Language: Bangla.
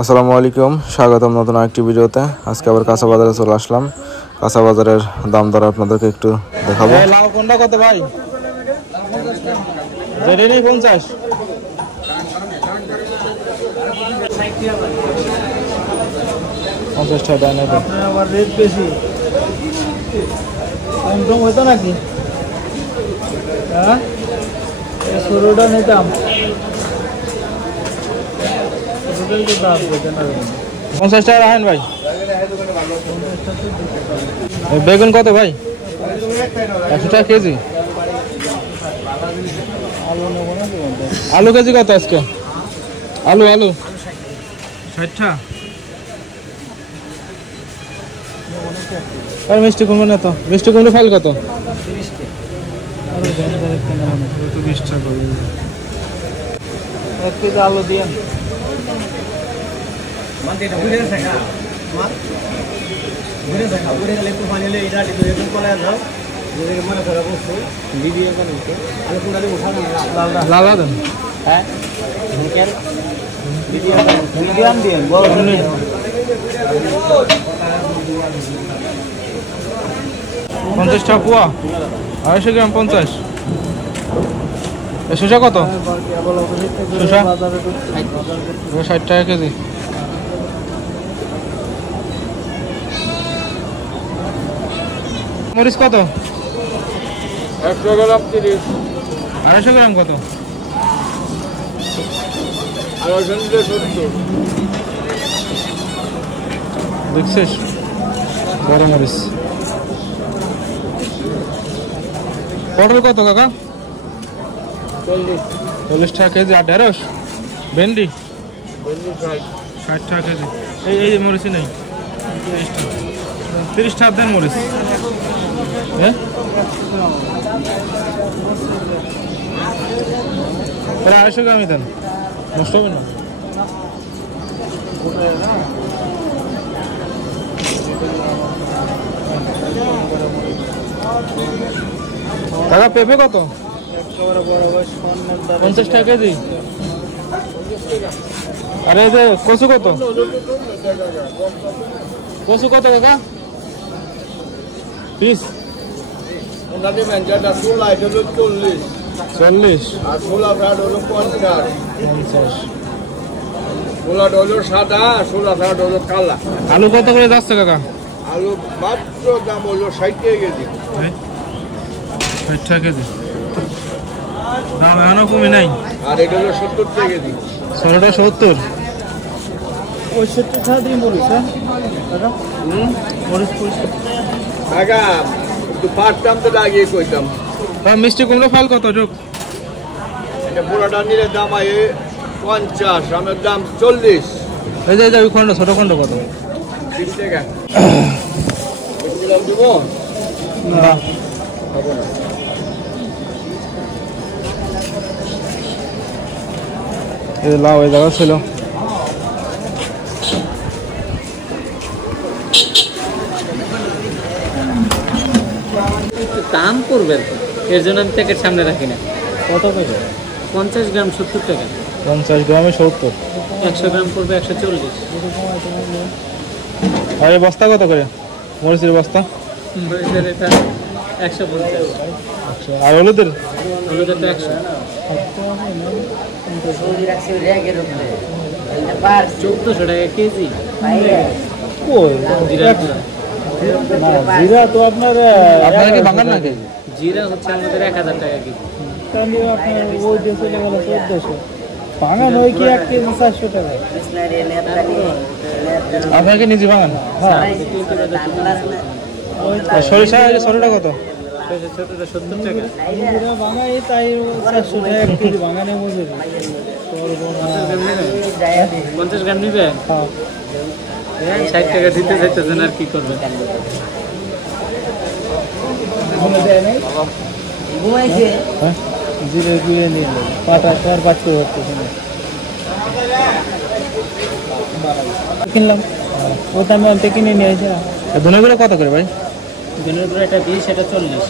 আসসালামু আলাইকুম, স্বাগতম নতুন একটি ভিডিওতে। আজকে আবার কাঁচা বাজারে চলে আসলাম। কাঁচা বাজারের দাম দর আপনাদেরকে একটু দেখাবো। লাউ কোনটা কত ভাই? 50 50 টাকা নেবে। আবার রেট বেশি কম কম হইতো নাকি? হ্যাঁ, সরুটা নিতাম। 50 টাকা রাখেন ভাই। বেগুন কত ভাই? 100 টাকা কেজি। আলু কেজি কত আজকে? আলু 60 টাকা। আর মিষ্টি কুমড়ো না তো? মিষ্টি কুমড়ো ফাইল কত? 20 টাকা। 1 কেজি আলু দিয়েন। হ্যাঁ, মিডিয়াম দিয়েন। 50 টাকা পোয়া, 250 গ্রাম 50। শসা কত? শসা 60 টাকা কেজি। মরিচ কত? 100 গ্রাম 30। 250 গ্রাম কত? 270। দেখছিস বড় মরিচ। পটল কত কাকা? 40 টাকা কেজি। আর ঢেঁড়স ভেন্ডি 60 টাকা কেজি। এই মরিচই নেই। 30 টাকা দেন মরিচ। হ্যাঁ, তাহলে 250 গ্রামই দেন, নষ্ট হবে না। দাদা পেঁপে কত? 50 টাকা কেজি। আরে এই যে কচু কত? কচু কত কাকা পিস? 40। আর ছোলা ফ্রাট হলো 50। 50। ছোলাটা হলো সাদা, ছোলা ফ্রাট হলো কালা। আলু কত করে যাচ্ছে কাকা? আলু মাত্র দাম হলো 60 টাকা কেজি। 60 টাকা কেজি। দাম এখনো কমে নাই। আর এটা হলো 70 টাকা কেজি। ছোটটা 70। ওই 70 টাকা দিয়ে মরিচ। হ্যাঁ দাদা, মরিচ টাকা একটু পারতাম তো লাগিয়ে কইতাম। মিষ্টি কুমড়ো ফাল কত যোগ? এটা পুরোটা নিলে দাম আয় 50, আমার দাম 40। এই যে ওই খন্ড, ছোট খন্ড কত? 30 টাকা। দিব না, হবে না। এই লাউ এই জায়গা ছিল। দাম করবেন, এর জন্য আমি প্যাকেট সামনে রাখি না। কত করে? 50 গ্রাম 70 টাকা। 50 গ্রামে 70। 100 গ্রাম পড়বে 140। আর এই বস্তা কত করে? মরিচের বস্তা মরিচের এটা 150। আর হলুদের? হলুদের তো 100। 1400 টাকা কেজি। জিরা তো আপনার কি বাঙাল নাকি? জিরা হচ্ছে আমাদের 1000 টাকা কেজি। তাহলে আপনার ওই যে চলে গেল 1400। বাঙাল হয় কি 1 কেজি 400 টাকা। আপনাকে নিজে বাঙাল? হ্যাঁ। সরিষা ছোটটা কত? ছোটটা 70 টাকা। জিরা বাঙাই তাই 400 টাকা 1 কেজি বাঙালি মজুরি। 50 গ্রাম নিবে? হ্যাঁ, 60 টাকা দিতে চাইতেছেন, আর কি করবেন? জিরে গুঁড়ে নিয়ে পাটা তোমার পাটতে হচ্ছে না। কিনলাম, ওটা আমি অন্তে কিনে নিয়ে আসি। ধনেগুলো কত করে ভাই? ধনের গুঁড়ো এটা 20, এটা 40।